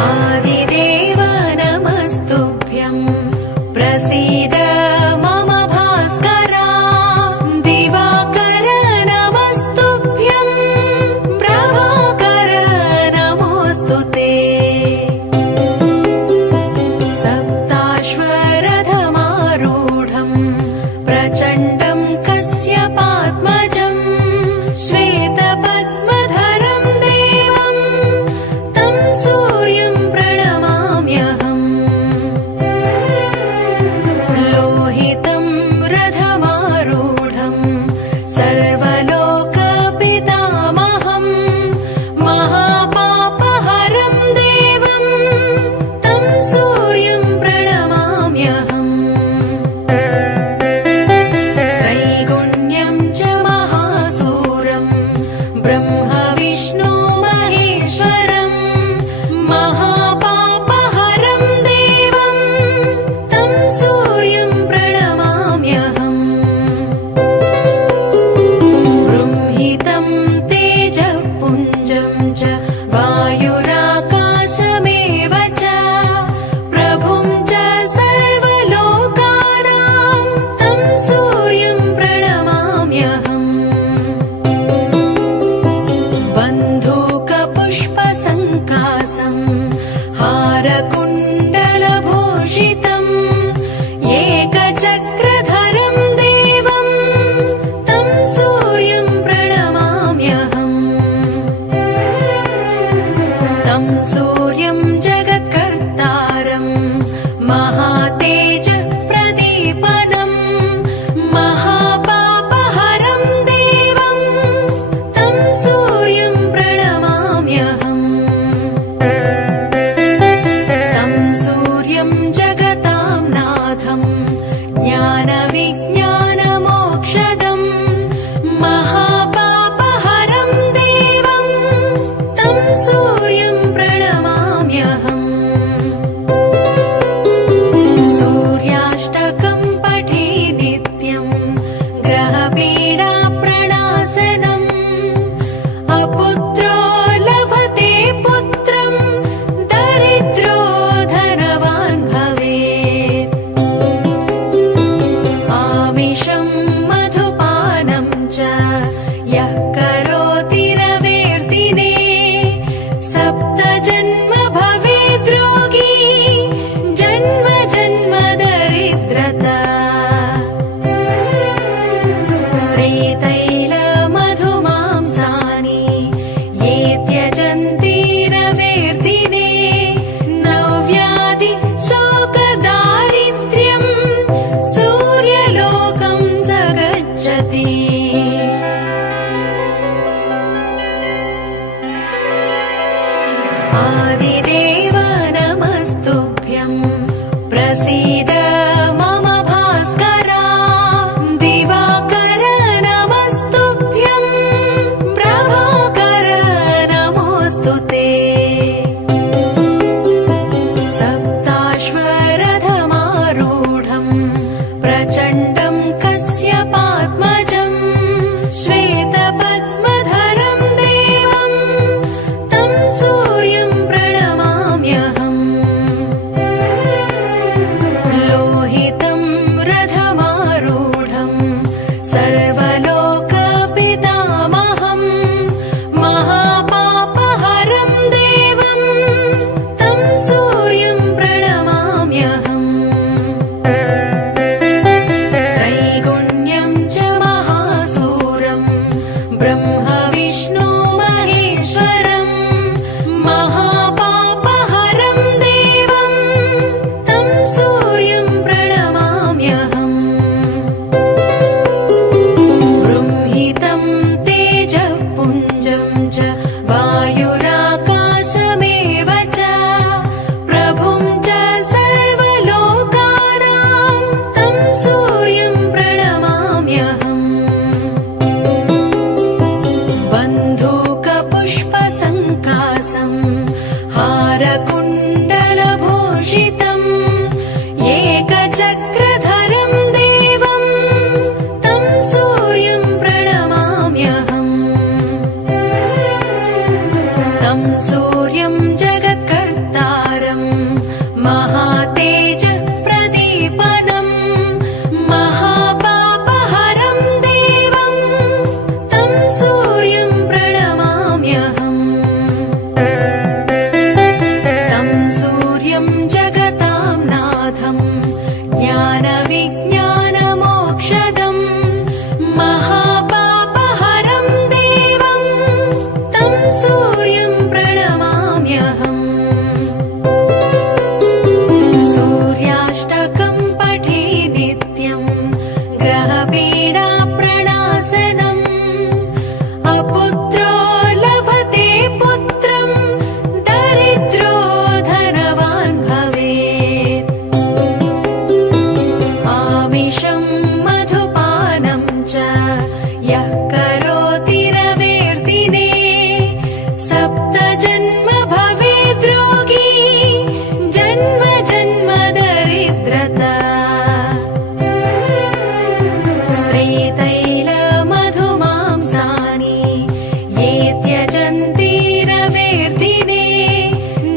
आदिदेव नमस्तुभ्यं प्रसीद मम भास्करा दिवाकर नमस्तुभ्यं प्रभाकर नमोऽस्तुते सप्ताश्वरथमारूढं प्रचण्डं कश्यपात्मजं श्वेतपद्मधरं देवं तं सूर्यं प्रणमाम्यहम् लोहितं रथमारूढं सर्वलोकपितामहं महापापहरं देवं तं सूर्यं प्रणमाम्यहम् त्रैगुण्यं च महासूरं ब्रह्म विष्णु महेश्वरं महापापहरं देवं तं सूर्यं प्रणमाम्यहम् बृंहितं तेजःपुञ्जं च वायुराकाशमेव च प्रभुं च सर्वलोकानां तं सूर्यं प्रणमाम्यहम् बन्धूकपुष्पसङ्कासं हारकुण्डलभूषितम् एकचक्रधरं देवं तं सूर्यं प्रणमाम्यहम् तं सूर्यं जगत्कर्तारं महातेजप्रदीपनं महापापहरं देवं तं सूर्यं प्रणमाम्यहम् तं सूर्यं जगतां नाथं ज्ञानविज्ञानमोक्षदं महापापहरं देवं तं सूर्यं प्रणमाम्यहम् सूर्याष्टकं पठे नित्यं ग्रहपीडाप्रणाशनम् अपुत्रो लभते पुत्रं दरिद्रो धनवान् भवेत् आमिषं मधुपानं च यः करोति रवेर्दिने सप्तजन्म भवेद् रोगी जन्म जन्म दरिद्रता स्त्रीतैलमधुमांसानि ये त्यजन्ति रवेर्दिने नव्याधि शोकदारिद्र्यं सूर्यलोकं स गच्छति आदिदेव नमस्तुभ्यं प्रसीद मम भास्करा दिवाकर नमस्तुभ्यं प्रभाकर नमोऽस्तुते सप्ताश्वरथमारूढं प्रचण्डं कश्यपात्मजं श्वेतपद्मधरं देवं तं सूर्यं प्रणमाम्यहम् लोहितं रथमारूढं सर्वलोकपितामहं महापापहरं देवं चिरवेर्दिने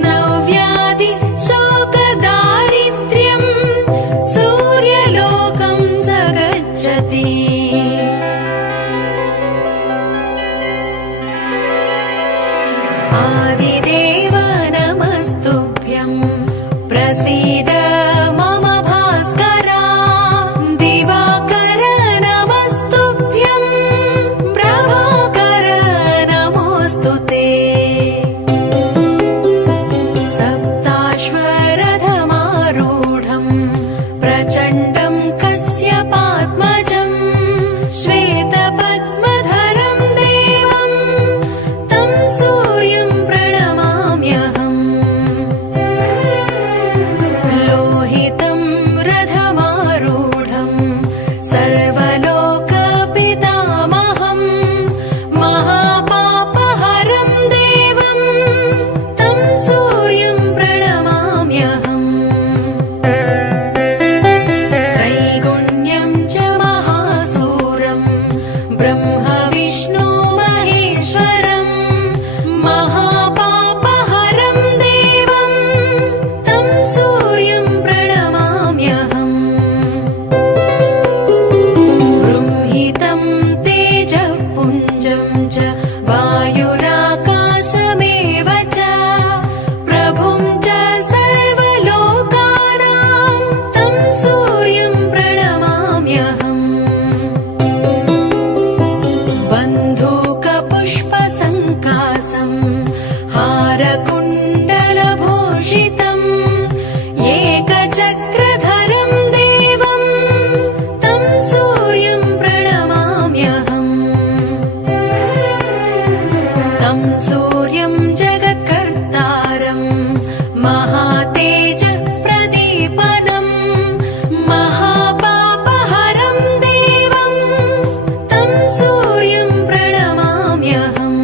नव्याधि शोकदारिद्र्यं सूर्यलोकं स गच्छति आदिदेव नमस्तुभ्यं प्रसीद मम भास्करा दिवाकर नमस्तुभ्यं प्रभाकर नमोऽस्तु ते सप्ताश्वरथमारूढं प्रचण्डं कश्यपात्मजं श्वेतपद्मधरं देवं तं सूर्यं प्रणमाम्यहम् लोहितं रथमारूढं सर्वलोकपितामहं महापापहरं देवं तं सूर्यं प्रणमाम्यहम् त्रैगुण्यं च महासूरं ब्रह्म विष्णु महेश्वरं महापापहरं देवं तं सूर्यं प्रणमाम्यहम् बृंहितं तेजःपुञ्जं च वायुराकाशमेव च प्रभुं च सर्वलोकानां तं सूर्यं प्रणमाम्यहम् बन्धूकपुष्पसङ्कासं हारकुण्डलभूषितम् एकचक्रधरं देवं तं सूर्यं प्रणमाम्यहम् तं सूर्यं जगत्कर्तारं महातेजप्रदीपनं महापापहरं देवं तं सूर्यं प्रणमाम्यहम्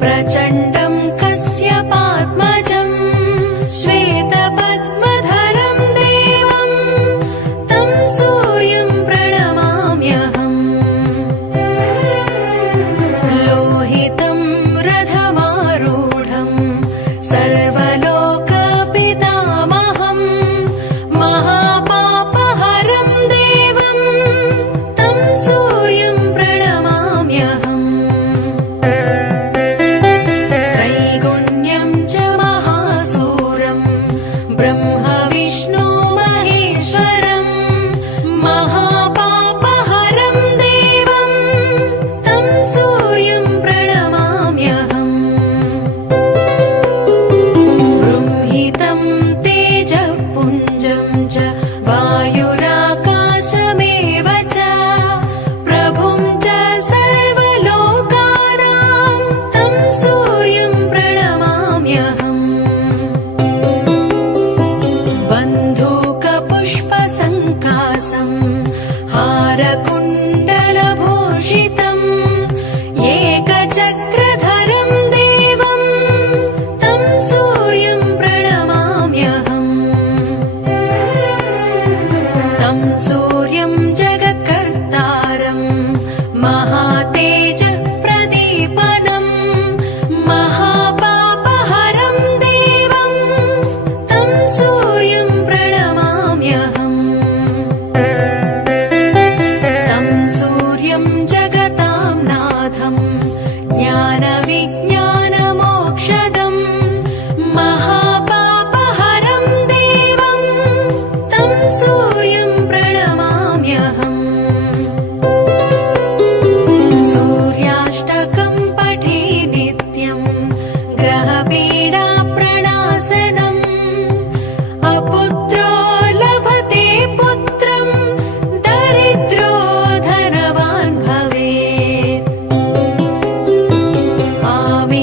प्रचण्डं कश्यपात्मजं श्वेतपद्मधरं देवं तं सूर्यं प्रणमाम्यहम् लोहितं रथमारूढं सर्वलोकपितामहं महापापहरं देवं तं सूर्यं प्रणमाम्यहम् त्रैगुण्यं च महासूरं ब्रह्म विष्णु महेश्वरं महापापहरं देवं तं सूर्यं प्रणमाम्यहम् बृंहितं तेजःपुञ्जं च वायुराकाशमेव च प्रभुं च सर्वलोकानां तं सूर्यं प्रणमाम्यहम् बन्धूकपुष्पसङ्कासं हारकुण्डलभूषितम् एकचक्रधरं देवं तं सूर्यं प्रणमाम्यहम् तं सूर्यं जगत्कर्तारं महातेजप्रदीपनं महापापहरं देवं तं सूर्यं प्रणमाम्यहम् तं सूर्यं जगतां नाथं ज्ञानविज्ञानमोक्षदं महापापहरं देवं तं सूर्यं प्रणमाम्यहम् सूर्याष्टकं पठे नित्यं ग्रहपीडाप्रणाशनम् अपुत्रो लभते पुत्रं दरिद्रो धनवान् भवेत् आमे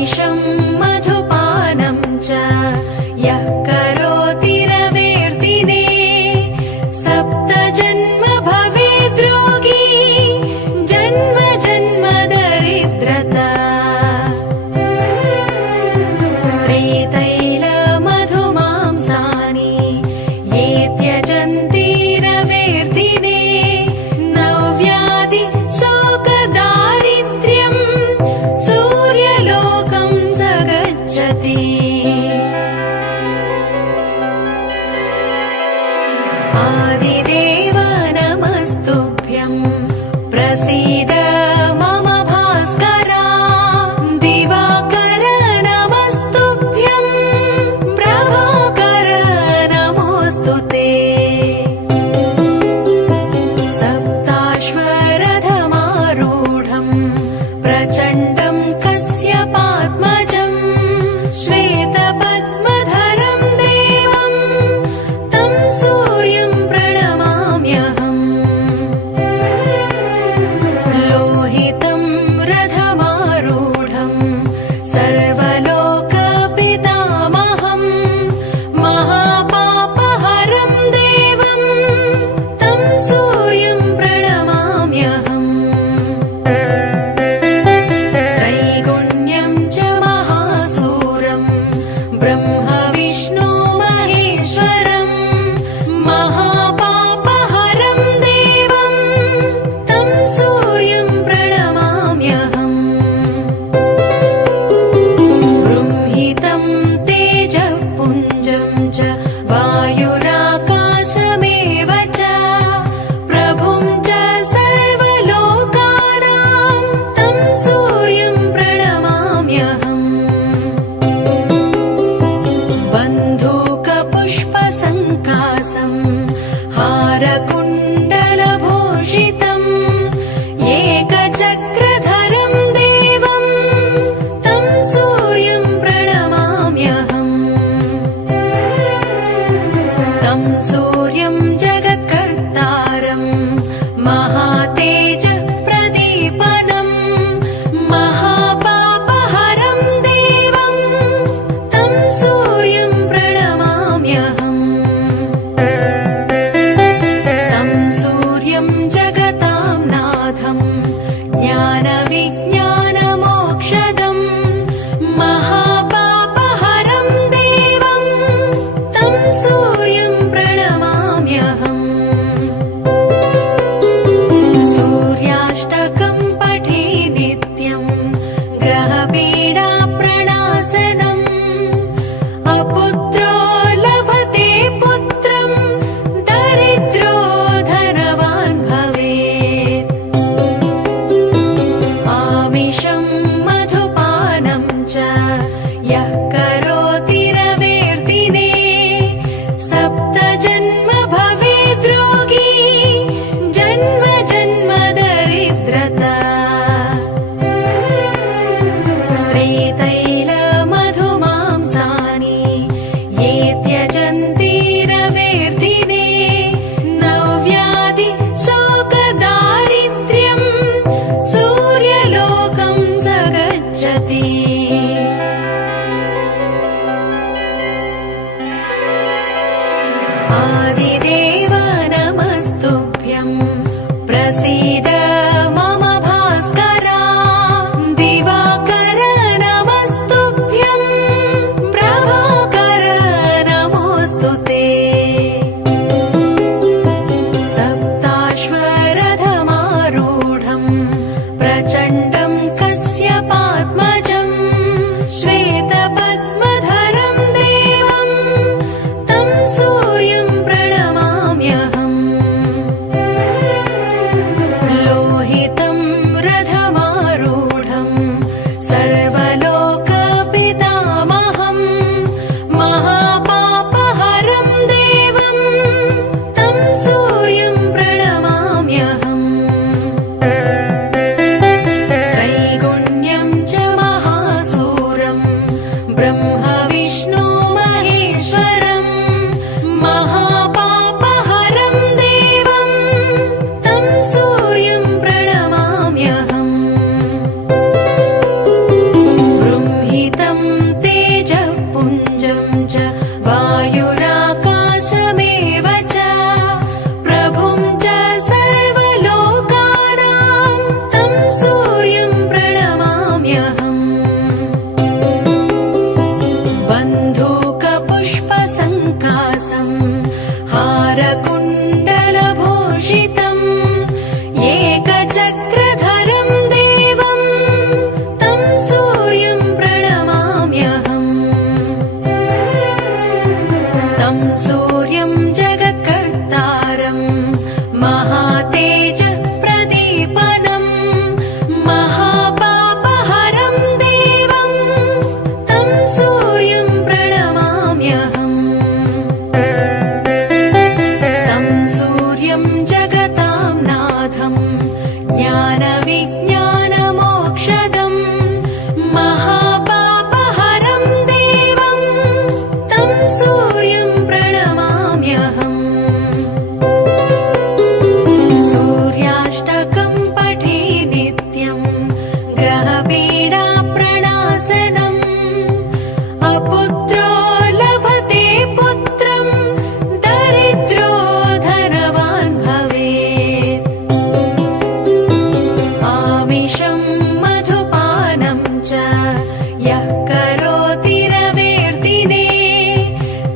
यः करोति रवेर्दिने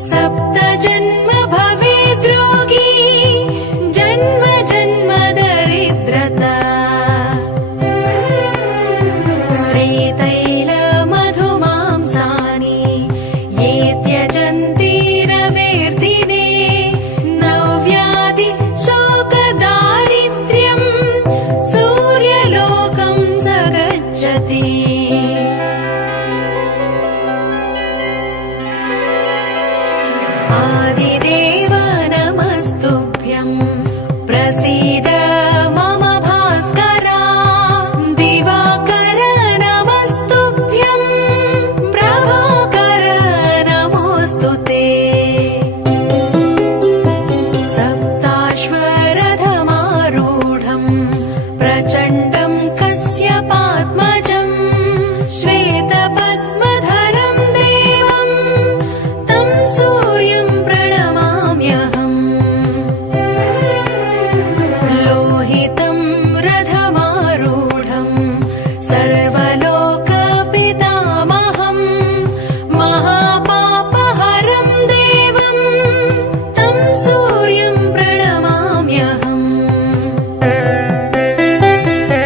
सप्त जन्म भवेद्रोगी जन्म जन्म दरिद्रता स्त्रीतैलमधुमांसानि ये त्यजन्ति रवेर्दिने नव्याधि शोकदारिद्र्यं सूर्यलोकं स गच्छति आदिदेव नमस्तुभ्यं प्रसीद मम भास्करा दिवाकर नमस्तुभ्यं प्रभाकर नमोऽस्तु ते सप्ताश्वरथमारूढं प्रचण्डं कश्यपात्मजं श्वेतपद्मधरं देवं तं सूर्यं प्रणमाम्यहम् लोहितं रथमारूढं सर्वलोकपितामहं महापापहरं देवं तं सूर्यं प्रणमाम्यहम्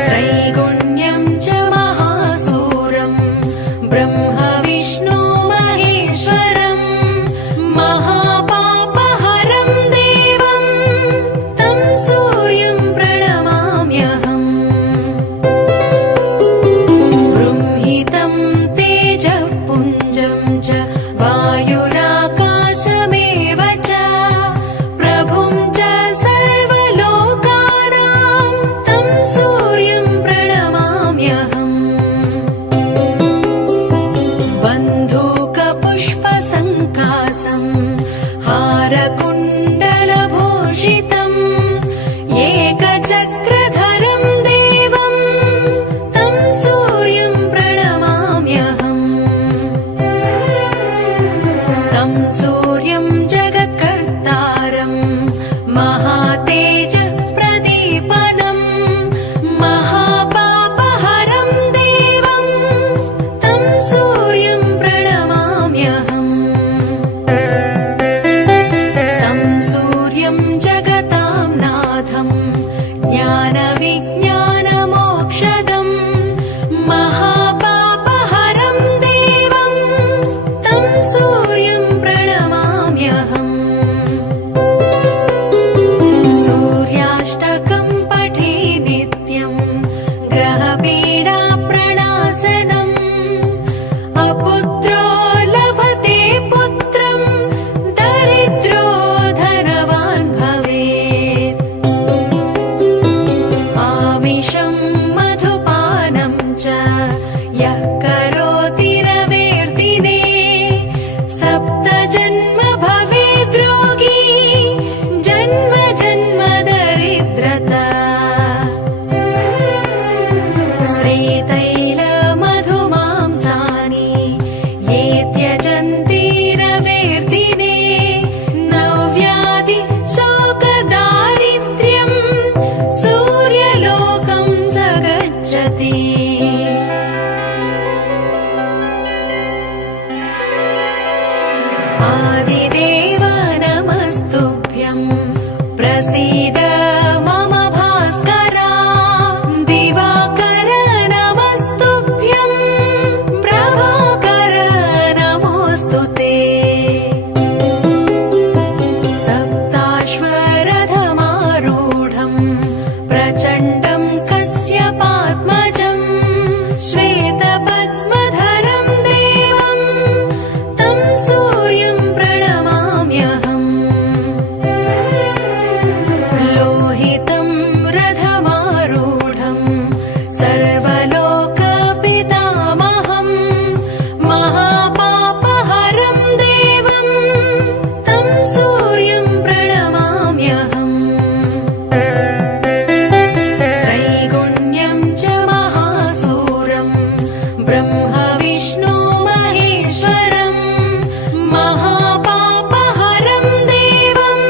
त्रैगुण्यं च महासूरं ब्रह्म विष्णु महेश्वरं महापापहरं देवं तं सूर्यं प्रणमाम्यहम् बृंहितं तेजःपुञ्जं च वायुराकाशमेव च प्रभुं च सर्वलोकानां तं सूर्यं प्रणमाम्यहम् बन्धूकपुष्पसङ्कासं हारकुण्डलभूषितम् एकचक्रधरं देवं तं सूर्यं प्रणमाम्यहम् तं सूर्यं जगत्कर्तारं महातेजप्रदीपनं महापापहरं देवं तं सूर्यं प्रणमाम्यहम् तं सूर्यं जगतां नाथं ज्ञानविज्ञानमोक्षदं महापापहरं देवं तं सूर्यं प्रणमाम्यहम् सूर्याष्टकं पठे नित्यं ग्रहपीडाप्रणाशनम् अपुत्रो लभते पुत्रं दरिद्रो धनवान् भवेत् आमिषं मधुपानं च यः करोति रवेर्दिने सप्त जन्म भवेद्रोगी जन्म जन्म दरिद्रता स्त्रीतैलमधुमांसानि ये त्यजन्ति रवेर्दिने नव्याधि शोकदारिद्र्यं सूर्यलोकं स गच्छति आदिदेव नमस्तुभ्यं प्रसीद मम भास्करा दिवाकर नमस्तुभ्यं प्रभाकर नमोऽस्तु ते सप्ताश्वरथमारूढं प्रचण्डं कश्यपात्मजं श्वेतपद्मधरं देवं तं सूर्यं प्रणमाम्यहम् लोहितं रथमारूढं सर्वलोकपितामहं महापापहरं देवं तं सूर्यं प्रणमाम्यहम् त्रैगुण्यं च महासूरं ब्रह्म विष्णु महेश्वरं महापापहरं देवं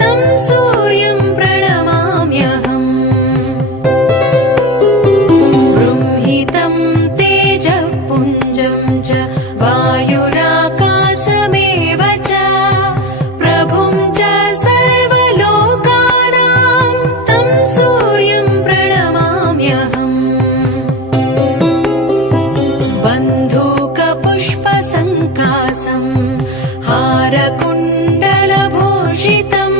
तं सूर्यं प्रणमाम्यहम् बृंहितं तेजः बन्धूकपुष्पसङ्कासम् हारकुण्डलभूषितम्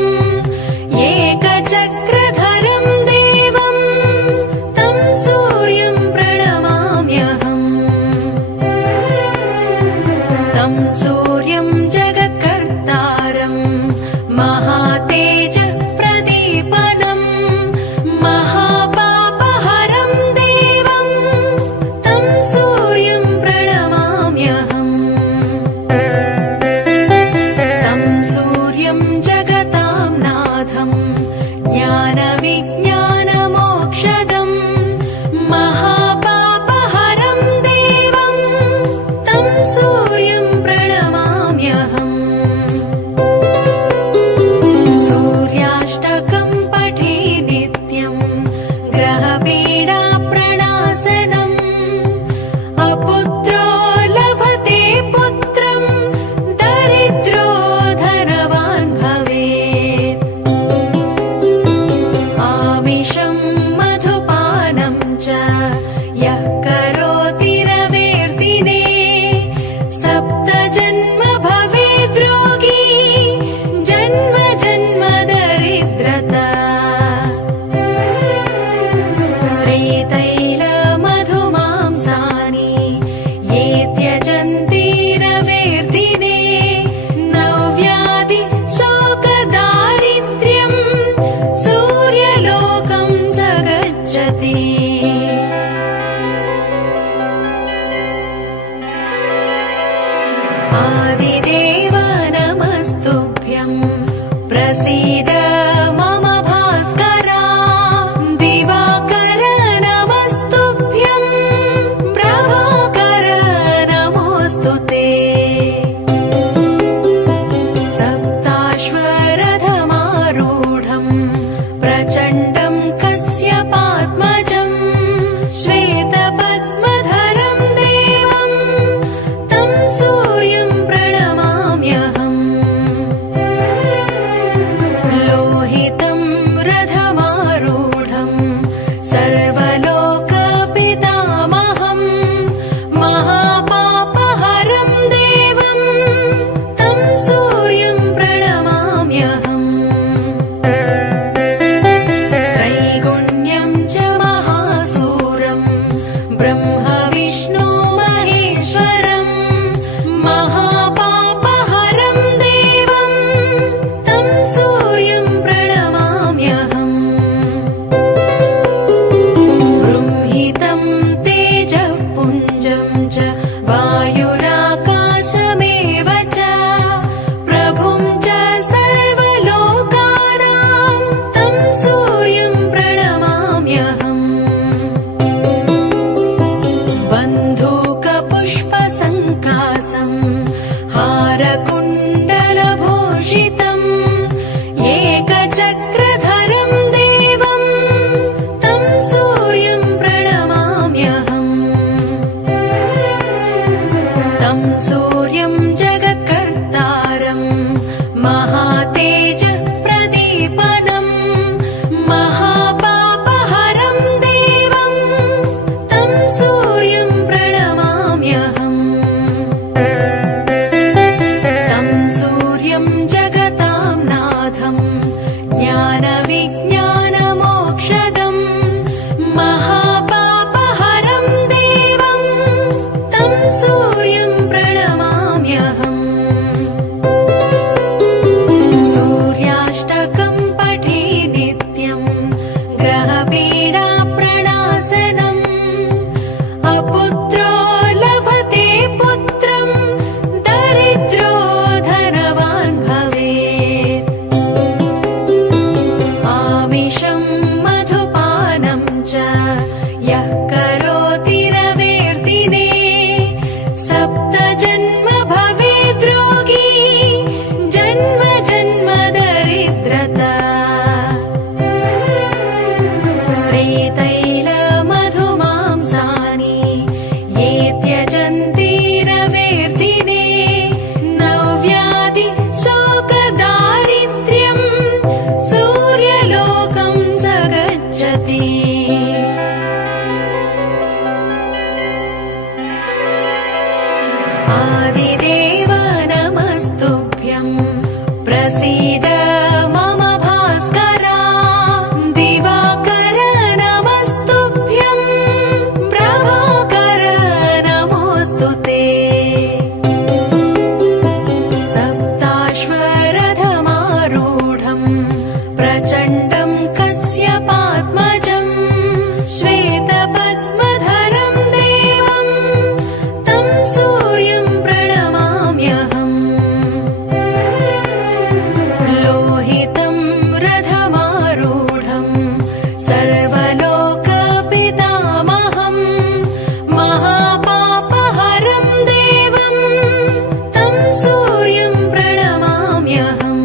एकचक्रधरं देवं तं सूर्यं प्रणमाम्यहम् तं सूर्यं जगत्कर्तारं महातेजः प्रदीपनम् महापापहरं देवं तं सूर्यं प्रणमाम्यहम् तं सूर्यं जगतां नाथं ज्ञानविज्ञानमोक्षदम् महापापहरं देवं तं सूर्यं प्रणमाम्यहम् सूर्याष्टकं पठे नित्यं ग्रहपीडाप्रणाशनम् अपुत्रो लभते पुत्रं दरिद्रो धनवान् भवेत् आमिषं मधुपानं च यः करोति रवेर्दिने सप्तजन्म भवेद् रोगी जन्म जन्म दरिद्रता स्त्रीतैलमधुमांसानि ये त्यजन्ति रवेर्दिने नव्याधि शोकदारिद्र्यं सूर्यलोकं स गच्छति आदिदेव नमस्तुभ्यं प्रसीद मम भास्करा दिवाकर नमस्तुभ्यं प्रभाकर नमोऽस्तु ते सप्ताश्वरथमारूढं प्रचण्डं कश्यपात्मजं श्वेतपद्मधरं देवं तं सूर्यं प्रणमाम्यहम् लोहितं रथमारूढं सर्वलोकपितामहं महापापहरं देवं तं सूर्यं प्रणमाम्यहम् त्रैगुण्यं च महासूरं ब्रह्म विष्णु महेश्वरं महापापहरं देवं तं सूर्यं प्रणमाम्यहम् बृंहितं तेजःपुञ्जं च वायुराकाशमेव च प्रभुं च सर्वलोकानां तं सूर्यं प्रणमाम्यहम् बन्धूकपुष्पसङ्कासम् हारकुण्डलभूषितम् एकचक्रधरं देवं तं सूर्यं प्रणमाम्यहम् आदिदेव नमस्तुभ्यं प्रसीद मम भास्करा दिवाकर नमस्तुभ्यं प्रभाकर नमोऽस्तु ते सप्ताश्वरथमारूढं प्रचण्डं कश्यपात्मजं श्वेतपद्मधरं देवं तं सूर्यं प्रणमाम्यहम् लोहितं रथमारूढं सर्वलोकपितामहं महापापहरं देवं तं सूर्यं प्रणमाम्यहम्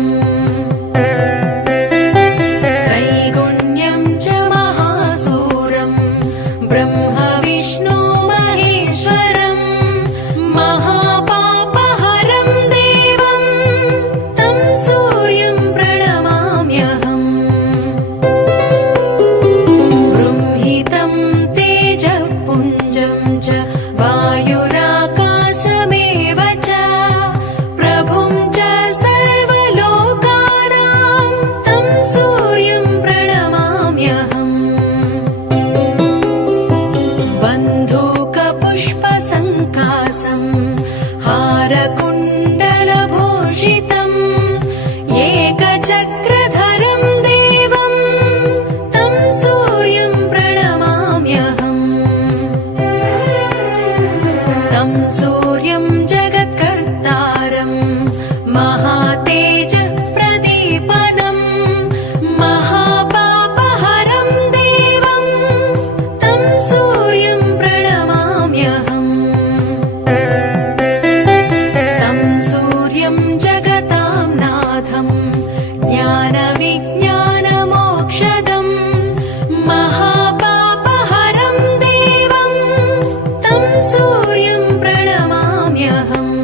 त्रैगुण्यं च महासूरं ब्रह्म विष्णु महेश्वरं महापापहरं देवं तं सूर्यं प्रणमाम्यहम् बृंहितं तेजःपुञ्जं च वायुराकाशमेव च प्रभुं च सर्वलोकानां तं सूर्यं प्रणमाम्यहम् बन्धूकपुष्पसङ्कासं हारकुण्डलभूषितम् एकचक्रधरं देवं तं सूर्यं प्रणमाम्यहम् तं सूर्यं जगत्कर्तारं महातेजप्रदीपनं महापापहरं देवं तं सूर्यं प्रणमाम्यहम् तं सूर्यं जगतां नाथं ज्ञानविज्ञानमोक्षदं महापापहरं देवं तं सूर्यं प्रणमाम्यहम्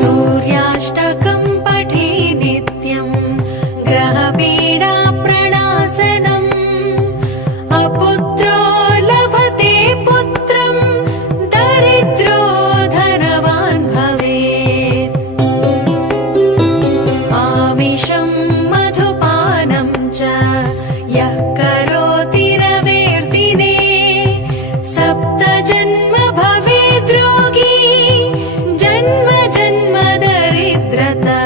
सूर्याष्टकं पठे नित्यं ग्रहपीडाप्रणाशनम् अपुत्रो लभते पुत्रं दरिद्रो धनवान् भवेत् आमिषं मधुपानं च यः करोति रवेर्दिने सप्तजन्म भवेद्रोगी जन्म जन्म दरिद्रता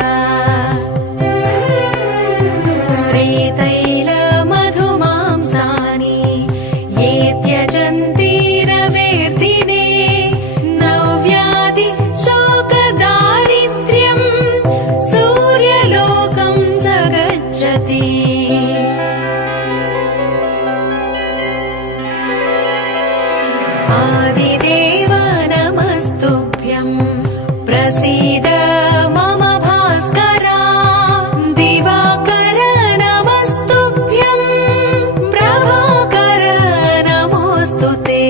स्त्रीतैलमधुमांसानि ये त्यजन्ति रवेर्दिने नव्याधि शोकदारिद्र्यं सूर्यलोकं स गच्छति आदिदेव नमस्तुभ्यं प्रसीद मम भास्करा दिवाकर नमस्तुभ्यं प्रभाकर नमोऽस्तु ते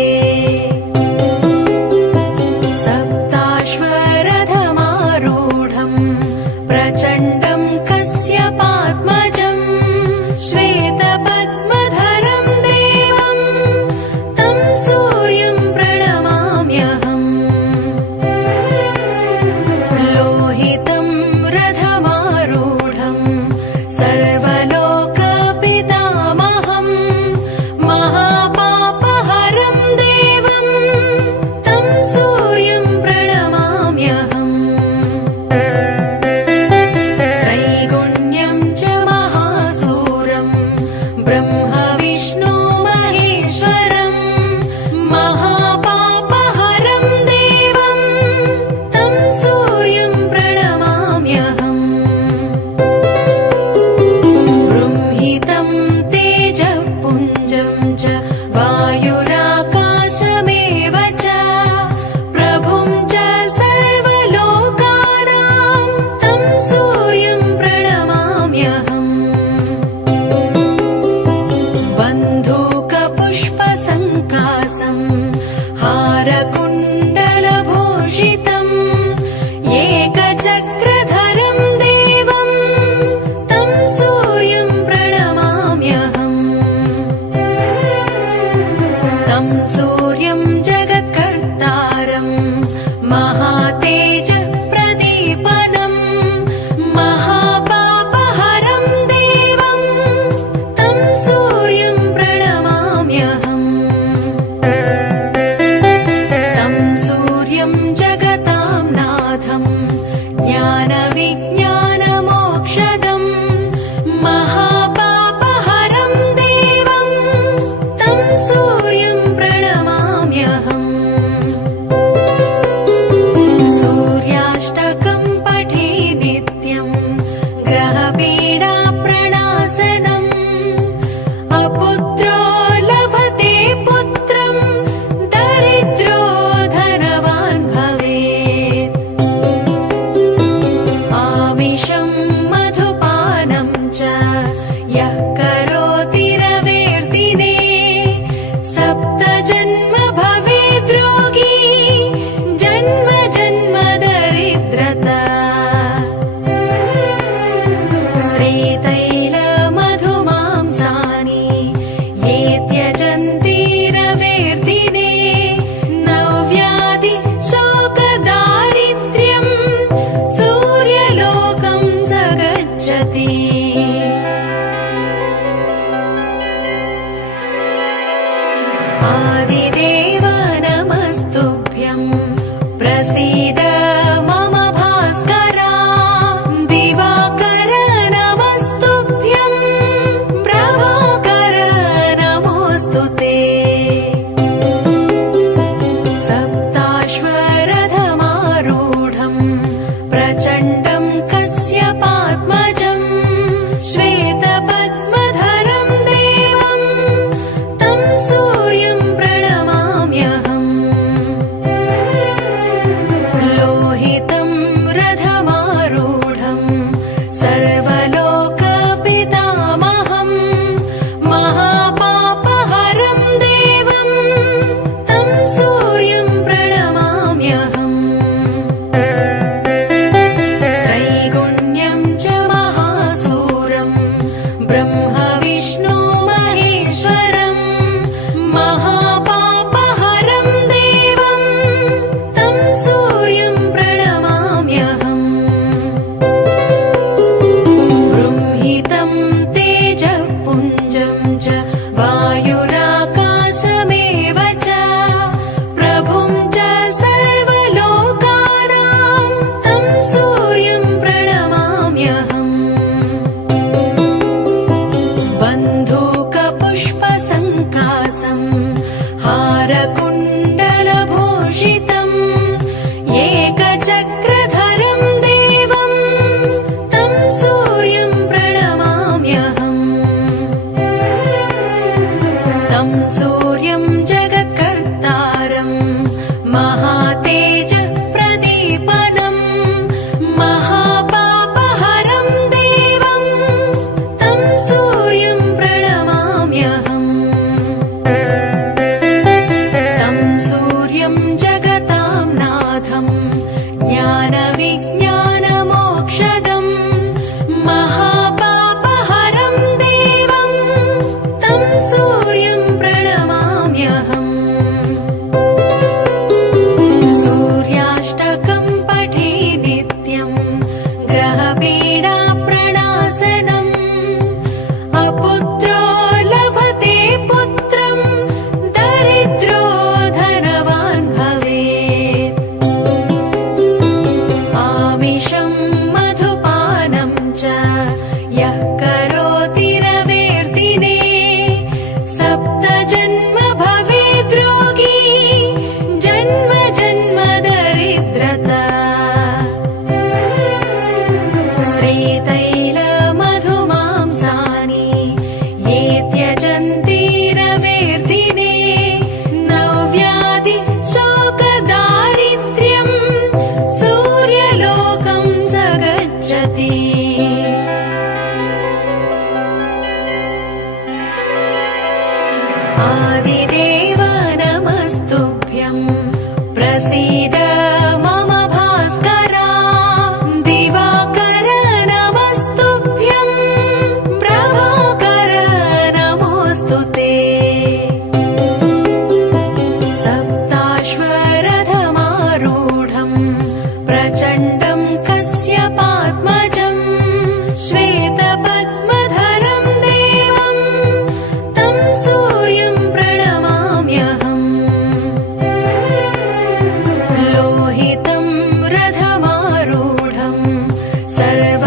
सप्ताश्वरथमारूढं प्रचण्डं कश्यपात्मजं श्वेतपद्मधरं देवं तं सूर्यं प्रणमाम्यहम् लोहितं रथमारूढं सर्वलोकपितामहं महापापहरं देवं तं सूर्यं प्रणमाम्यहम् त्रैगुण्यं च महासूरं ब्रह्म विष्णु महेश्वरं महापापहरं देवं तं सूर्यं प्रणमाम्यहम् बृंहितं तेजःपुञ्जं च वायुराकाशमेव च प्रभुं च सर्वलोकानां तं सूर्यं प्रणमाम्यहम् बन्धूकपुष्पसङ्कासं हारकुण्डलभूषितम् एकचक्रधरं देवं तं सूर्यं प्रणमाम्यहम् तं सूर्यं जगत्कर्तारं सर्वलोकभूषितम् एकचक्रधरं देवं तं सूर्यं प्रणमाम्यहम् तं सूर्यं जगत्कर्तारं महातेजः प्रदीपनं महापापहरं देवं तं सूर्यं प्रणमाम्यहम् तं सूर्यं जगतां नाथं ज्ञानविज्ञानमोक्षदं महापापहरं देवं तं सूर्यं प्रणमाम्यहम् सूर्याष्टकं पठे नित्यं ग्रहपीडाप्रणाशनम् अपुत्रो लभते पुत्रं दरिद्रो धनवान् भवेत् आमिषं मधुपानं च यः करोति रवेर्दिने सप्तजन्म भवेद् रोगी जन्म जन्म दरिद्रता स्त्रीतैलमधुमांसानि ये त्यजन्ति रवेर्दिने नव्याधि शोकदारिद्र्यं सूर्यलोकं स गच्छति आदिदेव नमस्तुभ्यं प्रसीद मम भास्करा दिवाकर नमस्तुभ्यं प्रभाकर नमोऽस्तु ते सप्ताश्वरथमारूढं प्रचण्डं कश्यपात्मजं श्वेतपद्मधरं देवं तं सूर्यं प्रणमाम्यहम् लोहितं रथमारूढं सर्वलोकपितामहं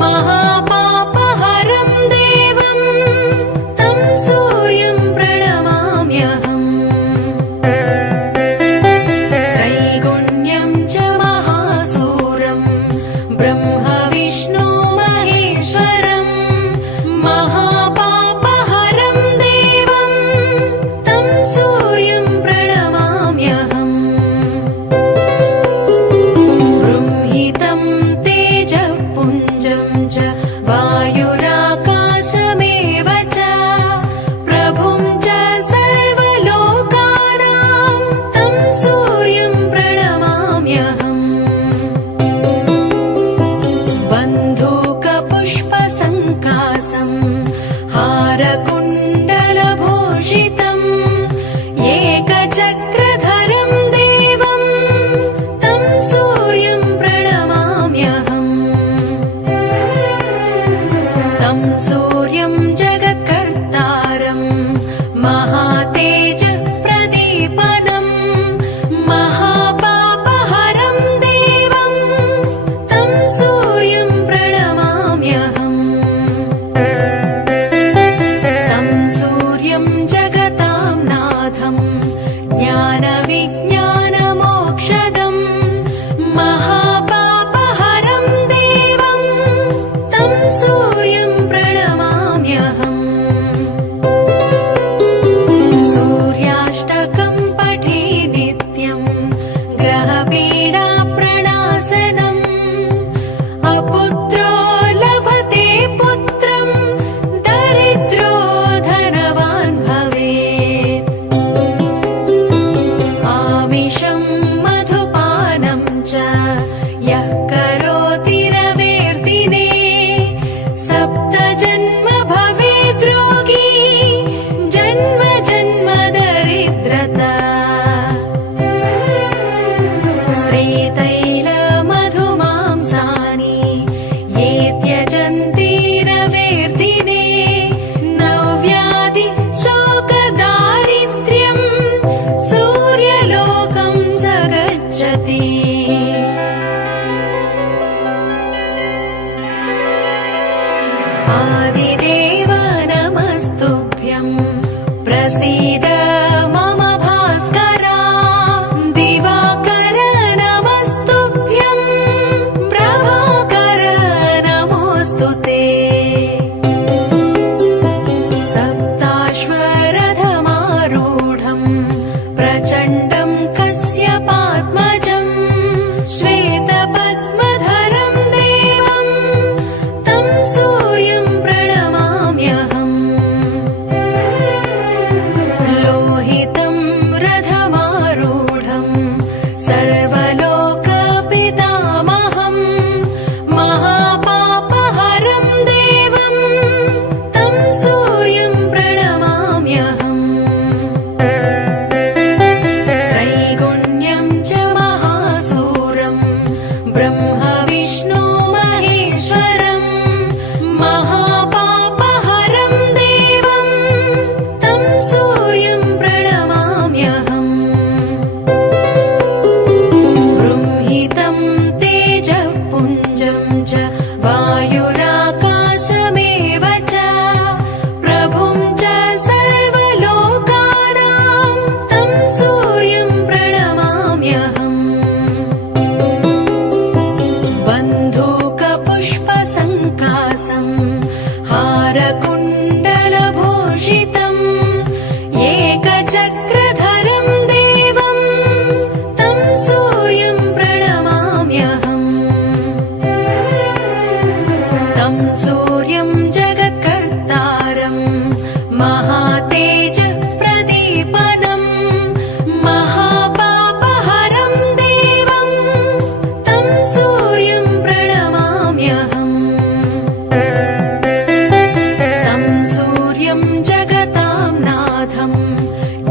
महापापहरं देवं तं सूर्यं प्रणमाम्यहम् त्रैगुण्यं च महासूरं ब्रह्म विष्णु महेश्वरं महापापहरं देवं तं सूर्यं प्रणमाम्यहम् बृंहितं तेजःपुञ्जं च वायुराकाशमेव च प्रभुं च सर्वलोकानां तं सूर्यं प्रणमाम्यहम् बन्धूकपुष्पसङ्कासं हारकुण्डलभूषितम् एकचक्रधरं देवं तं सूर्यं प्रणमाम्यहम् तं सूर्यं जगत्कर्तारं महातेजः प्रदीपनं महापापहरं देवं तं सूर्यं प्रणमाम्यहम् तं सूर्यं जगतां नाथं ज्ञानविज्ञानमोक्षदं महापापहरं देवं तं सूर्यं प्रणमाम्यहम्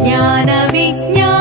ज्ञानविज्ञानगुरुं